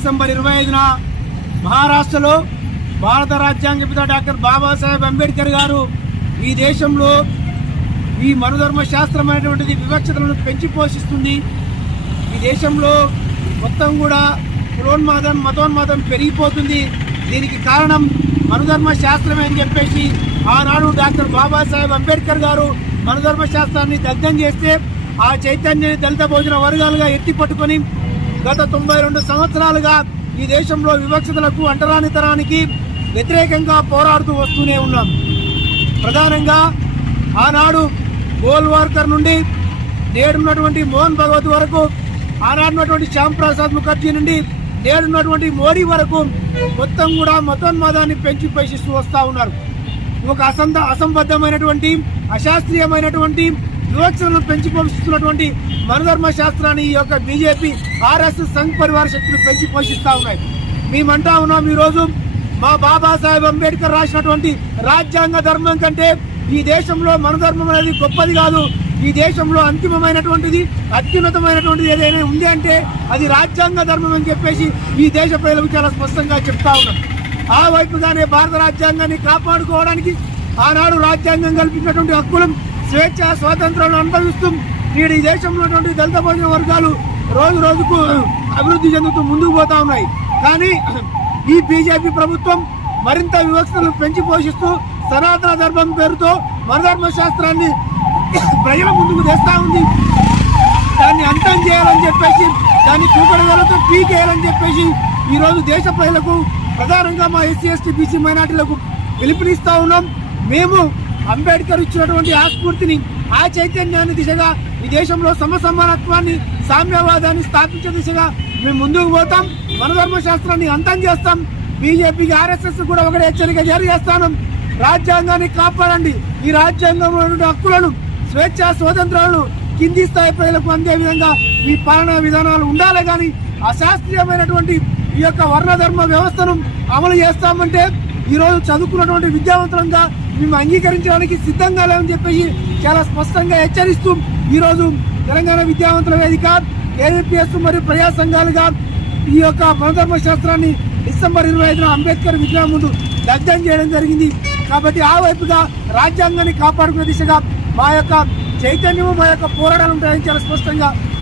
December 25న మహారాష్ట్రలో భారత రాజ్యాంగ పిత డాక్టర్ బాబాసాహెబ్ అంబేద్కర్ గారు ఈ దేశంలో ఈ మనుధర్మ శాస్త్రం అనేటువంటిది వివక్షతలను పెంచి పోషిస్తుంది. ఈ దేశంలో మొత్తం కూడా కులోన్మాదం మతోన్మాదం పెరిగిపోతుంది. దీనికి కారణం మనుధర్మ శాస్త్రమే అని చెప్పేసి ఆనాడు డాక్టర్ బాబాసాహెబ్ అంబేద్కర్ గారు మనుధర్మ శాస్త్రాన్ని దగ్ధం చేస్తే ఆ చైతన్యాన్ని దళిత భోజన వర్గాలుగా ఎత్తి పట్టుకొని గత 92 సంవత్సరాలుగా ఈ దేశంలో వివక్షతలకు అంటరానితనానికి వ్యతిరేకంగా పోరాడుతూ వస్తూనే ఉన్నాం. ప్రధానంగా ఆనాడు గోల్వార్కర్ నుండి నేడున్నటువంటి మోహన్ భగవత్ వరకు, ఆనాడున్నటువంటి శ్యామ్ ప్రసాద్ ముఖర్జీ నుండి నేడున్నటువంటి మోడీ వరకు మొత్తం కూడా మతోన్మాదాన్ని పెంచి పోషిస్తూ వస్తూ ఉన్నారు. ఒక అసంబద్ధమైనటువంటి అశాస్త్రీయమైనటువంటి వివక్షలను పెంచి పోషిస్తున్నటువంటి మనుధర్మ శాస్త్రాన్ని ఈ యొక్క బీజేపీ ఆర్ఎస్ఎస్ సంఘ్ పరివార శక్తులు పెంచి పోషిస్తూ ఉన్నాయి. మేమంటా ఉన్నాం, ఈరోజు మా బాబాసాహెబ్ అంబేద్కర్ రాసినటువంటి రాజ్యాంగ ధర్మం కంటే ఈ దేశంలో మనుధర్మం అనేది గొప్పది కాదు. ఈ దేశంలో అంతిమమైనటువంటిది అత్యున్నతమైనటువంటిది ఏదైనా ఉంది అంటే అది రాజ్యాంగ ధర్మం అని చెప్పేసి ఈ దేశ ప్రజలకు చాలా స్పష్టంగా చెప్తా ఉన్నాం. ఆ వైపుగానే భారత రాజ్యాంగాన్ని కాపాడుకోవడానికి ఆనాడు రాజ్యాంగం కల్పించినటువంటి హక్కులు, స్వేచ్ఛ, స్వాతంత్రాలను అనుభవిస్తూ నేడు ఈ దేశంలో ఉన్నటువంటి దళిత భోజన వర్గాలు రోజు రోజుకు అభివృద్ధి చెందుతూ ముందుకు పోతా ఉన్నాయి. కానీ ఈ బీజేపీ ప్రభుత్వం మరింత వివక్షతలను పెంచి పోషిస్తూ సనాతన ధర్మం పేరుతో మనుధర్మ శాస్త్రాన్ని ప్రజల ముందుకు తెస్తా ఉంది. దాన్ని అంతం చేయాలని చెప్పేసి, దాన్ని కూకడగలతో పీకేయాలని చెప్పేసి ఈరోజు దేశ ప్రజలకు, ప్రధానంగా మా ఎస్సీ ఎస్టీ బీసీ మైనార్టీలకు పిలుపునిస్తా ఉన్నాం. మేము అంబేద్కర్ ఇచ్చినటువంటి ఆ స్ఫూర్తిని, ఆ చైతన్యాన్ని దిశగా ఈ దేశంలో సమసమానత్వాన్ని, సామ్యవాదాన్ని స్థాపించే దిశగా మేము ముందుకు పోతాం. మనుధర్మ శాస్త్రాన్ని అంతం చేస్తాం. బీజేపీకి, ఆర్ఎస్ఎస్ కూడా ఒకటి హెచ్చరిక జారీ చేస్తాను. రాజ్యాంగాన్ని కాపాడండి. ఈ రాజ్యాంగంలో హక్కులను, స్వేచ్ఛ, స్వాతంత్రాలను కింది స్థాయి ప్రజలకు అందే విధంగా మీ పాలనా విధానాలు ఉండాలి. కానీ అశాస్త్రీయమైనటువంటి ఈ యొక్క వర్ణధర్మ వ్యవస్థను అమలు చేస్తామంటే ఈరోజు చదువుకున్నటువంటి విద్యావంతులంగా మేము అంగీకరించడానికి సిద్ధంగా లేవని చెప్పేసి చాలా స్పష్టంగా హెచ్చరిస్తూ ఈరోజు తెలంగాణ విద్యావంతుల వేదిక, ఏపీఎస్ మరియు ప్రజా సంఘాలుగా ఈ యొక్క మనుధర్మ శాస్త్రాన్ని డిసెంబర్ 25న అంబేద్కర్ విగ్రహం ముందు దగ్ధం చేయడం జరిగింది. కాబట్టి ఆ వైపుగా రాజ్యాంగాన్ని కాపాడుకునే దిశగా మా యొక్క చైతన్యము, మా యొక్క పోరాటాలు ఉంటాయని చాలా స్పష్టంగా